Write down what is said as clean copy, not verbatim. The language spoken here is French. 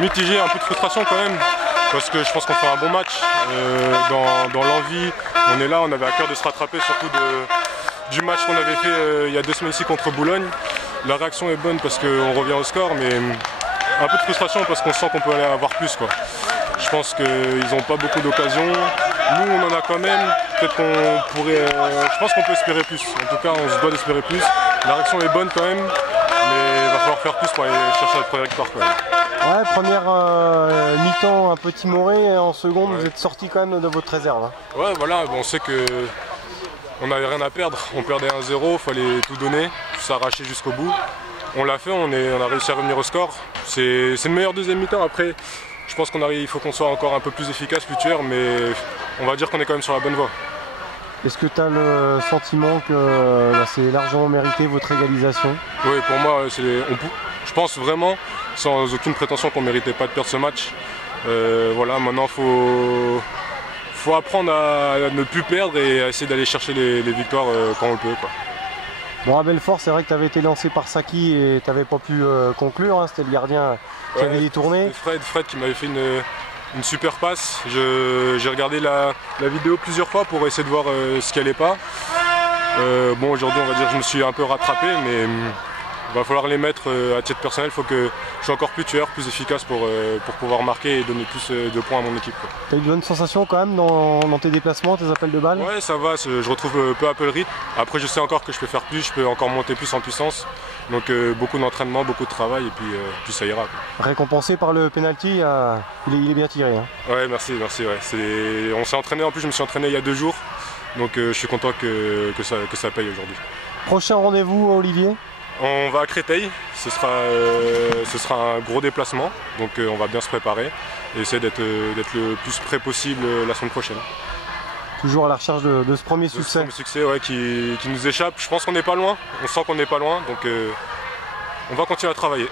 Mitigé, un peu de frustration quand même, parce que je pense qu'on fait un bon match. Dans l'envie, on est là, on avait à cœur de se rattraper, surtout du match qu'on avait fait il y a 2 semaines ici contre Boulogne. La réaction est bonne parce qu'on revient au score, mais un peu de frustration parce qu'on sent qu'on peut aller avoir plus, quoi. Je pense qu'ils n'ont pas beaucoup d'occasions. Nous, on en a quand même. Peut-être qu'on pourrait. Je pense qu'on peut espérer plus. En tout cas, on se doit d'espérer plus. La réaction est bonne quand même, mais il va falloir faire plus pour aller chercher notre première victoire, quand même. Ouais, première mi-temps un peu timoré, et en seconde, Ouais. vous êtes sorti quand même de votre réserve. Hein. Ouais, voilà, on sait que on n'avait rien à perdre. On perdait 1-0, il fallait tout donner, s'arracher jusqu'au bout. On l'a fait, on a réussi à revenir au score. C'est le meilleur deuxième mi-temps. Après, je pense il faut qu'on soit encore un peu plus efficace, plus tueur, mais on va dire qu'on est quand même sur la bonne voie. Est-ce que tu as le sentiment que c'est largement mérité votre égalisation? Oui, pour moi, je pense vraiment, sans aucune prétention, qu'on ne méritait pas de perdre ce match. Voilà, maintenant, faut apprendre à ne plus perdre et à essayer d'aller chercher les victoires quand on le peut, quoi. Bon, à Belfort, c'est vrai que tu avais été lancé par Saki et tu n'avais pas pu conclure. Hein. C'était le gardien qui avait détourné. Fred qui m'avait fait une super passe. J'ai regardé la vidéo plusieurs fois pour essayer de voir ce qui allait pas. Bon, aujourd'hui, on va dire que je me suis un peu rattrapé, mais il va falloir les mettre à titre personnel. Il faut que je sois encore plus tueur, plus efficace pour pouvoir marquer et donner plus de points à mon équipe. Tu as eu de bonnes sensations quand même dans tes déplacements, tes appels de balles? Ouais, ça va, je retrouve peu à peu le rythme. Après, je sais encore que je peux faire plus, je peux encore monter plus en puissance. Donc beaucoup d'entraînement, beaucoup de travail et puis ça ira, quoi. Récompensé par le penalty, il est bien tiré. Hein. Ouais, merci. Ouais. On s'est entraîné, en plus je me suis entraîné il y a 2 jours. Donc je suis content que ça paye aujourd'hui. Prochain rendez-vous, Olivier? On va à Créteil, ce sera un gros déplacement, donc on va bien se préparer et essayer d'être le plus près possible la semaine prochaine. Toujours à la recherche de ce premier succès. Ce premier succès, ouais, qui nous échappe. Je pense qu'on n'est pas loin, on sent qu'on n'est pas loin, donc on va continuer à travailler.